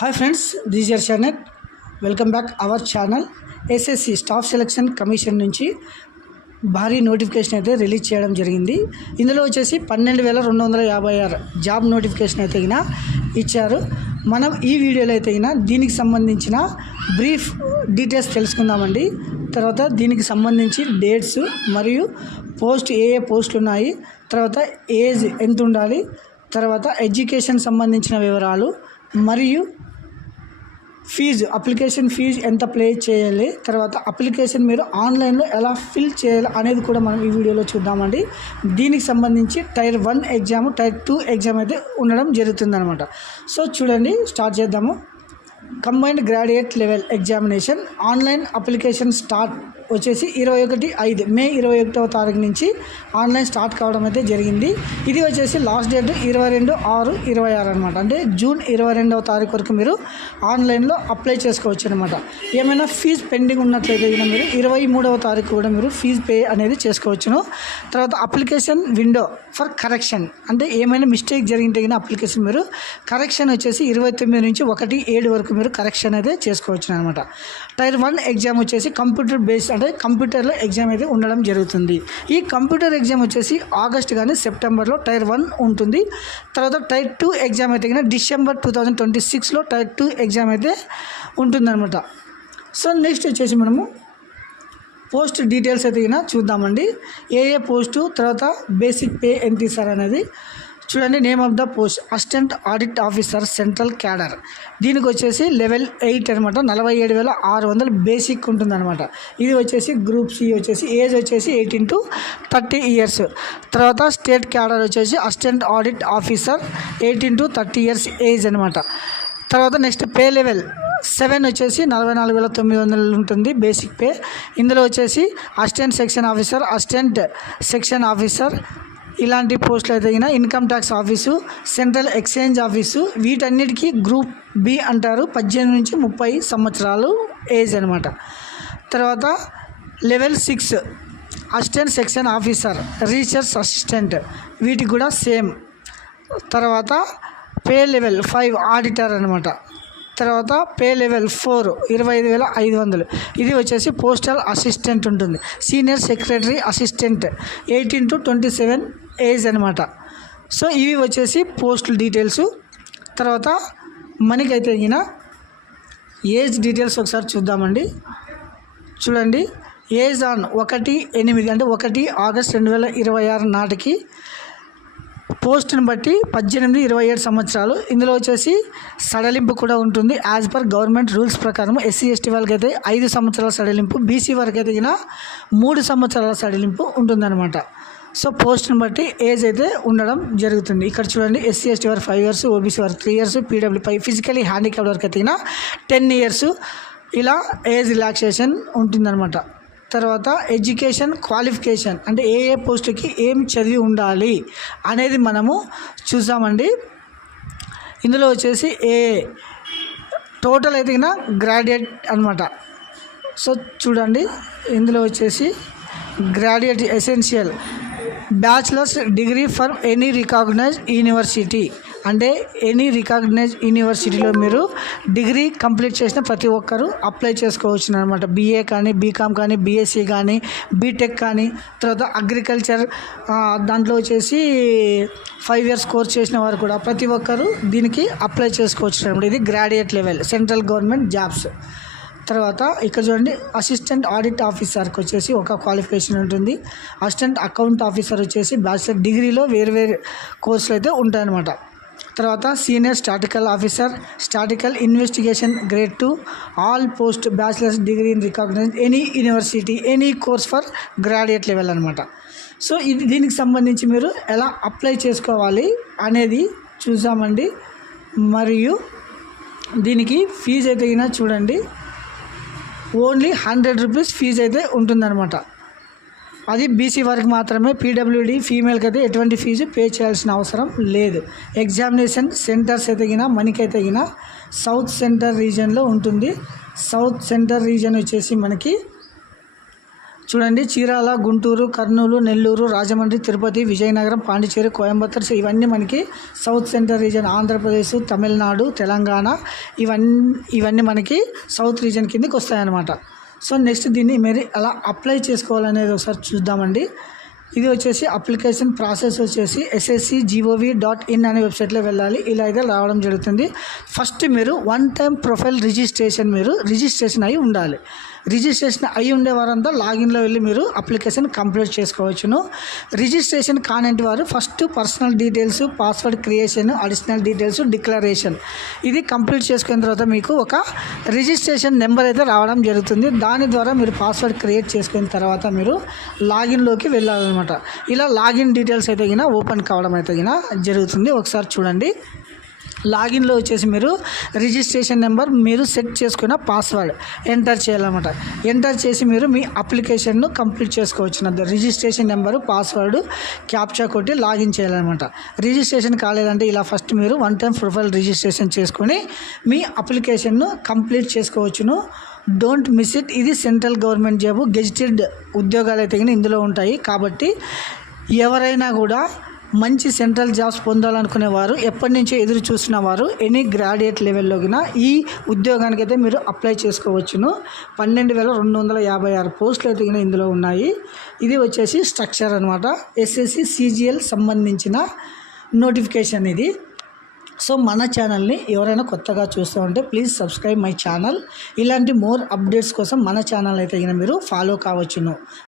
Hi friends, this year షానెట్. Welcome back our channel. SSC staff selection commission నుంచి భారీ notification అయితే release చేయడం జరిగింది. ఇందులో వచ్చేసి 12,256 జాబ్ నోటిఫికేషన్ అయితే ఇచ్చారు. మనం ఈ వీడియోలో అయితే దీనికి సంబంధించిన బ్రీఫ్ డీటెయిల్స్ తెలుసుకుందామండి. తర్వాత దీనికి సంబంధించి డేట్స్ మరియు పోస్ట్ ఏ పోస్టులు ఉన్నాయి, తర్వాత ఏజ్ ఎంత ఉండాలి, తర్వాత ఎడ్యుకేషన్ సంబంధించిన వివరాలు మరియు ఫీజు, అప్లికేషన్ ఫీజు ఎంత పే చేయాలి, తర్వాత అప్లికేషన్ మీరు ఆన్లైన్లో ఎలా ఫిల్ చేయాలి అనేది కూడా మనం ఈ వీడియోలో చూద్దామండి. దీనికి సంబంధించి టైర్ 1 ఎగ్జామ్, టైర్ 2 ఎగ్జామ్ అయితే ఉండడం జరుగుతుందన్నమాట. సో చూడండి, స్టార్ట్ చేద్దాము. Combined graduate level examination online application start వచ్చేసి 21/5 మే 21వ తారీఖు నుంచి ఆన్లైన్ స్టార్ట్ కావడం అయితే జరిగింది. ఇది వచ్చేసి లాస్ట్ డేట్ 22/6/26 అనమాట. అంటే జూన్ 22వ తారీఖు వరకు మీరు ఆన్లైన్లో అప్లై చేసుకోవచ్చు అనమాట. ఏమైనా ఫీజు పెండింగ్ ఉన్నట్లయితే మీరు 23వ తారీఖు కూడా మీరు ఫీజు పే అనేది చేసుకోవచ్చును. తర్వాత అప్లికేషన్ విండో ఫర్ కరెక్షన్, అంటే ఏమైనా మిస్టేక్ జరిగితే అప్లికేషన్ మీరు కరెక్షన్ వచ్చేసి 29 నుంచి 1/7 వరకు మీరు కరెక్షన్ అయితే చేసుకోవచ్చు అనమాట. టైర్ 1 ఎగ్జామ్ వచ్చేసి కంప్యూటర్ బేస్డ్, అంటే కంప్యూటర్లో ఎగ్జామ్ అయితే ఉండడం జరుగుతుంది. ఈ కంప్యూటర్ ఎగ్జామ్ వచ్చేసి ఆగస్ట్ కానీ సెప్టెంబర్లో టైర్ 1 ఉంటుంది. తర్వాత టైర్ 2 ఎగ్జామ్ అయితే డిసెంబర్ 2026లో టైర్ 2 ఎగ్జామ్ అయితే ఉంటుందన్నమాట. సో నెక్స్ట్ వచ్చేసి మనము పోస్ట్ డీటెయిల్స్ అయితే చూద్దామండి. ఏ పోస్టు, తర్వాత బేసిక్ పే ఎంత ఇస్తారు అనేది చూడండి. Name of the post assistant audit officer central cadre. దీనికి వచ్చేసి లెవెల్ 8 అనమాట. 47,600 బేసిక్ ఉంటుందన్నమాట. ఇది వచ్చేసి గ్రూప్ సి వచ్చేసి ఏజ్ వచ్చేసి 18 to 30 years. తర్వాత స్టేట్ క్యాడర్ వచ్చేసి assistant audit officer 18 to 30 years age అనమాట. తర్వాత నెక్స్ట్ పే లెవెల్ 7 వచ్చేసి 44,900 ఉంటుంది బేసిక్ పే. ఇందులో వచ్చేసి assistant section officer, assistant section officer ఇలాంటి పోస్టులు అయితే income tax office, central exchange office, వీటన్నిటికీ గ్రూప్ బి అంటారు. 18 నుంచి 30 సంవత్సరాలు ఏజ్ అనమాట. తర్వాత level 6 assistant section officer, research assistant, వీటికి కూడా సేమ్. తర్వాత పే లెవెల్ 5 ఆడిటర్ అనమాట. తర్వాత పే లెవెల్ 4 25,500. ఇది వచ్చేసి పోస్టల్ అసిస్టెంట్ ఉంటుంది. Senior secretary assistant 18 to 27 age అనమాట. సో ఇవి వచ్చేసి పోస్టల్ డీటెయిల్స్. తర్వాత మనకైతే ఏజ్ డీటెయిల్స్ ఒకసారి చూద్దామండి. చూడండి, ఏజ్ ఆన్ 1/8 అంటే 1 ఆగస్ట్ 2026 నాటికి పోస్టుని బట్టి 18-27 సంవత్సరాలు. ఇందులో వచ్చేసి సడలింపు కూడా ఉంటుంది. యాజ్ పర్ గవర్నమెంట్ రూల్స్ ప్రకారం SC/ST వాళ్ళకి అయితే 5 సంవత్సరాల సడలింపు, BC వరకు అయితే 3 సంవత్సరాల సడలింపు ఉంటుందన్నమాట. సో పోస్టుని బట్టి ఏజ్ అయితే ఉండడం జరుగుతుంది. ఇక్కడ చూడండి, SC/ST వారు 5 years, OBC వారు 3 years, PWP ఫిజికలీ హ్యాండిక్యాప్డ్ వరకు అయితే 10 years ఇలా ఏజ్ రిలాక్సేషన్ ఉంటుందన్నమాట. తర్వాత ఎడ్యుకేషన్ క్వాలిఫికేషన్, అంటే ఏ పోస్టుకి ఏం చదివి ఉండాలి అనేది మనము చూసామండి. ఇందులో వచ్చేసి టోటల్ అయితే గ్రాడ్యుయేట్ అనమాట. సో చూడండి, ఇందులో వచ్చేసి graduate essential bachelors degree for any recognised university, అంటే ఎనీ రికాగ్నైజ్ యూనివర్సిటీలో మీరు డిగ్రీ కంప్లీట్ చేసిన ప్రతి ఒక్కరూ అప్లై చేసుకోవచ్చు అనమాట. BA కానీ, BCom కానీ, BSc కానీ, BTech కానీ, తర్వాత అగ్రికల్చర్ దాంట్లో వచ్చేసి 5 years కోర్స్ చేసిన వారు కూడా ప్రతి ఒక్కరూ దీనికి అప్లై చేసుకోవచ్చు అనమాట. ఇది graduate level central government jobs. తర్వాత ఇక్కడ చూడండి, అసిస్టెంట్ ఆడిట్ ఆఫీసర్కి వచ్చేసి ఒక క్వాలిఫికేషన్ ఉంటుంది. అసిస్టెంట్ అకౌంట్ ఆఫీసర్ వచ్చేసి బ్యాచిలర్ డిగ్రీలో వేరు కోర్సులు అయితే ఉంటాయన్నమాట. తర్వాత senior statistical officer, statistical investigation grade 2, all post bachelors degree in recognised any university, any course for graduate level అనమాట. సో దీనికి సంబంధించి మీరు ఎలా అప్లై చేసుకోవాలి అనేది చూసామండి. మరియు దీనికి ఫీజు అయితే చూడండి, ఓన్లీ 100 rupees ఫీజు అయితే ఉంటుందన్నమాట. అది BC వారికి మాత్రమే. PWD ఫీమేల్కి అయితే ఎటువంటి ఫీజు పే చేయాల్సిన అవసరం లేదు. ఎగ్జామినేషన్ సెంటర్స్ అయితే మనకైతే సౌత్ సెంటర్ రీజియన్లో ఉంటుంది. సౌత్ సెంటర్ రీజియన్ వచ్చేసి మనకి చూడండి, చీరాల, గుంటూరు, కర్నూలు, నెల్లూరు, రాజమండ్రి, తిరుపతి, విజయనగరం, పాండిచేరి, కోయంబత్తూర్, సో ఇవన్నీ మనకి south central reason, Andhra Pradesh, Tamil Nadu, Telangana, ఇవన్నీ మనకి సౌత్ రీజన్ కిందకి వస్తాయన్నమాట. సో నెక్స్ట్ దీన్ని మీరు ఎలా అప్లై చేసుకోవాలనేది ఒకసారి చూద్దామండి. ఇది వచ్చేసి అప్లికేషన్ ప్రాసెస్ వచ్చేసి ssc.gov.in అనే వెబ్సైట్లో వెళ్ళాలి. ఇలా అయితే రావడం జరుగుతుంది. ఫస్ట్ మీరు 1 టైం ప్రొఫైల్ రిజిస్ట్రేషన్ అయి ఉండాలి. రిజిస్ట్రేషన్ అయి ఉండే వారంతా లాగిన్లో వెళ్ళి మీరు అప్లికేషన్ కంప్లీట్ చేసుకోవచ్చును. రిజిస్ట్రేషన్ కానింటి వారు first personal details, password creation, additional details, declaration ఇది కంప్లీట్ చేసుకున్న తర్వాత మీకు ఒక రిజిస్ట్రేషన్ నెంబర్ అయితే రావడం జరుగుతుంది. దాని ద్వారా మీరు పాస్వర్డ్ క్రియేట్ చేసుకున్న తర్వాత మీరు లాగిన్లోకి వెళ్ళాలన్నమాట. ఇలా లాగిన్ డీటెయిల్స్ అయితే గిన ఓపెన్ కావడం అయితే గిన జరుగుతుంది. ఒకసారి చూడండి. లాగిన్లో వచ్చేసి మీరు రిజిస్ట్రేషన్ నెంబర్, మీరు సెట్ చేసుకున్న పాస్వర్డ్ ఎంటర్ చేయాలన్నమాట. ఎంటర్ చేసి మీరు మీ అప్లికేషన్ను కంప్లీట్ చేసుకోవచ్చు. రిజిస్ట్రేషన్ నెంబరు, పాస్వర్డ్, క్యాప్చా కొట్టి లాగిన్ చేయాలన్నమాట. రిజిస్ట్రేషన్ కాలేదంటే ఇలా ఫస్ట్ మీరు 1 టైం ప్రొఫైల్ రిజిస్ట్రేషన్ చేసుకొని మీ అప్లికేషన్ను కంప్లీట్ చేసుకోవచ్చును. Don't miss it. ఇది సెంట్రల్ గవర్నమెంట్ జాబు, గెజిటెడ్ ఉద్యోగాలు అయితే ఇందులో ఉంటాయి. కాబట్టి ఎవరైనా కూడా మంచి సెంట్రల్ జాబ్స్ పొందాలనుకునే వారు, ఎప్పటి నుంచో ఎదురు చూసిన వారు, ఎనీ గ్రాడ్యుయేట్ లెవెల్లోకిన ఈ ఉద్యోగానికి అయితే మీరు అప్లై చేసుకోవచ్చును. 12,256 పోస్టులు అయితే ఇందులో ఉన్నాయి. ఇది వచ్చేసి స్ట్రక్చర్ అనమాట. SSC CGL సంబంధించిన నోటిఫికేషన్ ఇది. సో మన ఛానల్ని ఎవరైనా కొత్తగా చూస్తూ ఉంటే ప్లీజ్ సబ్స్క్రైబ్ మై ఛానల్. ఇలాంటి మోర్ అప్డేట్స్ కోసం మన ఛానల్ అయితే మీరు ఫాలో కావచ్చును.